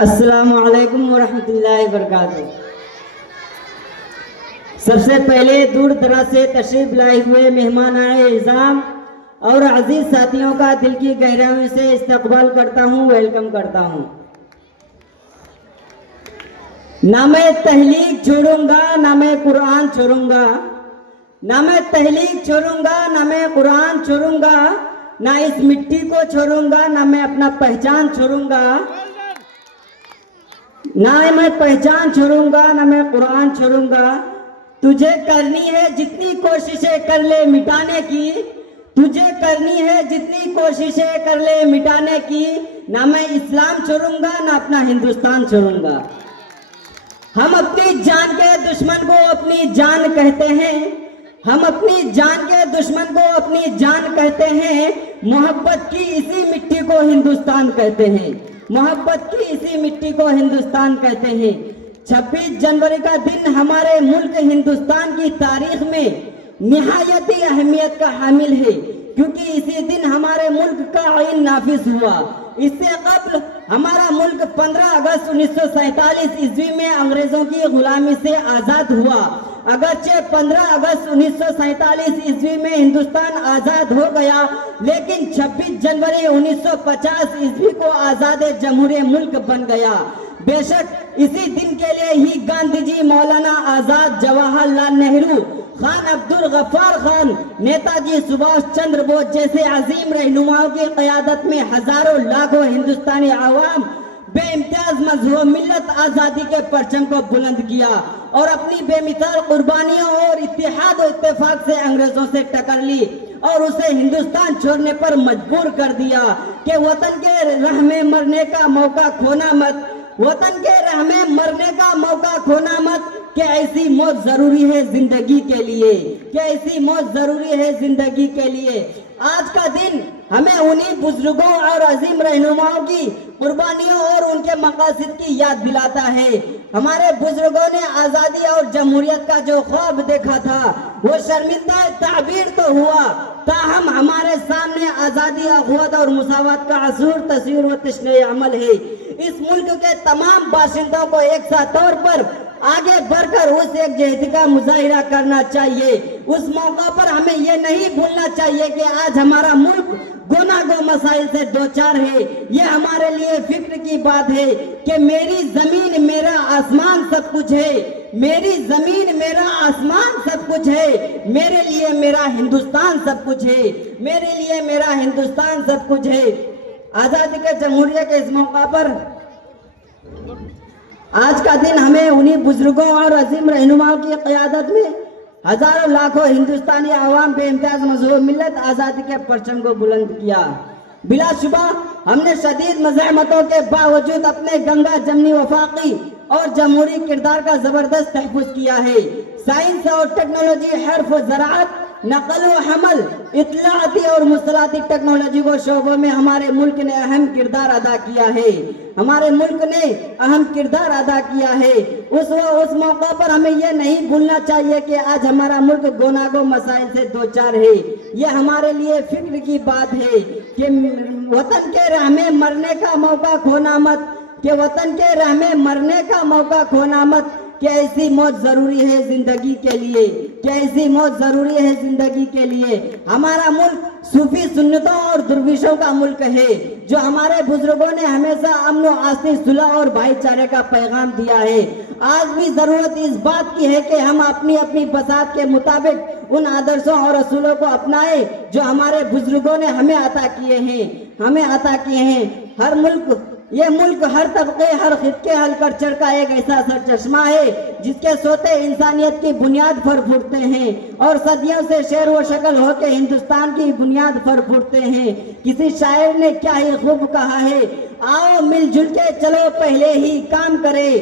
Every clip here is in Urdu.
السلام علیکم ورحمۃ اللہ وبرکاتہ۔ سب سے پہلے دور دراز سے تشریف لائے ہوئے مہمان اعظام اور عزیز ساتھیوں کا دل کی گہرائیوں سے استقبال کرتا ہوں، ویلکم کرتا ہوں۔ نہ میں تحلیق چھوڑوں گا نہ میں قرآن چھوڑوں گا، نہ میں تحلیق چھوڑوں گا نہ میں قرآن چھوڑوں گا، نہ اس مٹی کو چھوڑوں گا نہ میں اپنا پہچان چھوڑوں گا، نہ میں پہچان چھوڑوں گا نہ میں قرآن چھوڑوں گا۔ تجھے کرنی ہے جتنی کوششیں کر لے مٹانے کی، تجھے کرنی ہے جتنی کوششیں کر لے مٹانے کی، نہ میں اسلام چھوڑوں گا نہ اپنا ہندوستان چھوڑوں گا۔ ہم اپنی جان کے دشمن کو اپنی جان کہتے ہیں، ہم اپنی جان کے دشمن کو اپنی جان کہتے ہیں، محبت کی اسی مٹی کو ہندوستان کہتے ہیں، محبت کی اسی مٹی کو ہندوستان کہتے ہیں۔ 26 جنوری کا دن ہمارے ملک ہندوستان کی تاریخ میں نہایت اہمیت کا حامل ہے، کیونکہ اسی دن ہمارے ملک کا آئین نافذ ہوا۔ اس سے قبل ہمارا ملک 15 اگست 1947 عیسوی میں انگریزوں کی غلامی سے آزاد ہوا۔ اگرچہ 15 اگست 1947 عیسوی میں ہندوستان آزاد ہو گیا، لیکن 26 جنوری 1950 عیسوی کو آزاد جمہوری ملک بن گیا۔ بے شک اسی دن کے لیے ہی گاندھی جی، مولانا آزاد، جواہر لال نہرو، خان عبدالغفار خان، نیتا جی سبھاش چندر بوس جیسے عظیم رہنماؤں کی قیادت میں ہزاروں لاکھوں ہندوستانی عوام بے امتیاز مذہب ملت آزادی کے پرچم کو بلند کیا اور اپنی بے مثال قربانیوں اور اتحاد و اتفاق سے انگریزوں سے ٹکر لی اور اسے ہندوستان چھوڑنے پر مجبور کر دیا کہ وطن کے راہ میں مرنے کا موقع کھونا مت، وطن کے راہ میں مرنے کا موقع کھونا مت، کہ ایسی موت ضروری ہے زندگی کے لیے، کہ ایسی موت ضروری ہے زندگی کے لیے۔ آج کا دن ہمیں انہی بزرگوں اور عظیم رہنماؤں کی قربانیوں اور ان کے مقاصد کی یاد دلاتا ہے۔ ہمارے بزرگوں نے آزادی اور جمہوریت کا جو خواب دیکھا تھا وہ شرمندہ تعبیر تو ہوا، تاہم ہمارے سامنے آزادی، اخوت اور مساوات کا عصور تصویر و تشریح عمل ہے۔ اس ملک کے تمام باشندوں کو ایک ساتھ طور پر آگے بڑھ کر اس یکجہتی کا مظاہرہ کرنا چاہیے۔ اس موقع پر ہمیں یہ نہیں بھولنا چاہیے کہ آج ہمارا ملک گناہ گو مسائل سے دوچار ہے۔ یہ ہمارے لیے فکر کی بات ہے کہ میری زمین میرا آسمان سب کچھ ہے، میری زمین میرا آسمان سب کچھ ہے، میرے لیے میرا ہندوستان سب کچھ ہے، میرے لیے میرا ہندوستان سب کچھ ہے۔ آزادی کے جمہوریہ کے اس موقع پر آج کا دن ہمیں انہی بزرگوں اور عظیم رہنماؤں کی قیادت میں ہزاروں لاکھوں ہندوستانی عوام بے امتیاز مذہب ملت آزادی کے پرچم کو بلند کیا۔ بلا شبہ ہم نے شدید مزاحمتوں کے باوجود اپنے گنگا جمنی وفاقی اور جمہوری کردار کا زبردست تحفظ کیا ہے۔ سائنس اور ٹیکنالوجی، حرف و زراعت، نقل و حمل، اطلاعاتی اور مصطلحاتی ٹیکنالوجی کو شعبوں میں ہمارے ملک نے اہم کردار ادا کیا ہے، ہمارے ملک نے اہم کردار ادا کیا ہے۔ اس موقع پر ہمیں یہ نہیں بھولنا چاہیے کہ آج ہمارا ملک گناہ گو مسائل سے دوچار ہے۔ یہ ہمارے لیے فکر کی بات ہے کہ وطن کے راہ میں مرنے کا موقع کھونا مت، کہ وطن کے راہ میں مرنے کا موقع کھونا مت، کہ ایسی موت ضروری ہے زندگی کے لیے، کہ ایسی موت ضروری ہے زندگی کے لیے۔ ہمارا ملک صوفی سنتوں اور درویشوں کا ملک ہے، جو ہمارے بزرگوں نے ہمیشہ امن و آپسی صلح اور بھائی چارے کا پیغام دیا ہے۔ آج بھی ضرورت اس بات کی ہے کہ ہم اپنی اپنی بساط کے مطابق ان آدرشوں اور اصولوں کو اپنائیں جو ہمارے بزرگوں نے ہمیں عطا کیے ہیں۔ یہ ملک ہر طبقے، ہر خطے، ہر کلچر کا ایک ایسا سرچشمہ ہے جس کے سوتے انسانیت کی بنیاد پر پھوٹتے ہیں اور صدیوں سے شعر و شکل ہو کے ہندوستان کی بنیاد پر پھوٹتے ہیں۔ کسی شاعر نے کیا ہی خوب کہا ہے، آؤ مل جل کے چلو پہلے ہی کام کریں،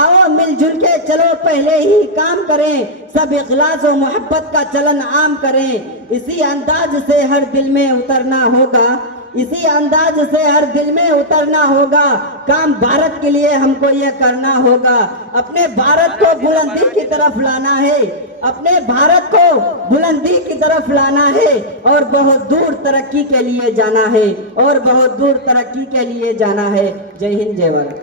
آؤ مل جل کے چلو پہلے ہی کام کریں، سب اخلاص و محبت کا چلن عام کریں، اسی انداز سے ہر دل میں اترنا ہوگا، اسی انداز سے ہر دل میں اترنا ہوگا، کام بھارت کے لیے ہم کو یہ کرنا ہوگا، اپنے بھارت کو بلندی کی طرف لانا ہے، اپنے بھارت کو بلندی کی طرف لانا ہے اور بہت دور ترقی کے لیے جانا ہے اور بہت دور ترقی کے لیے جانا ہے. جے ہند جے بھارت.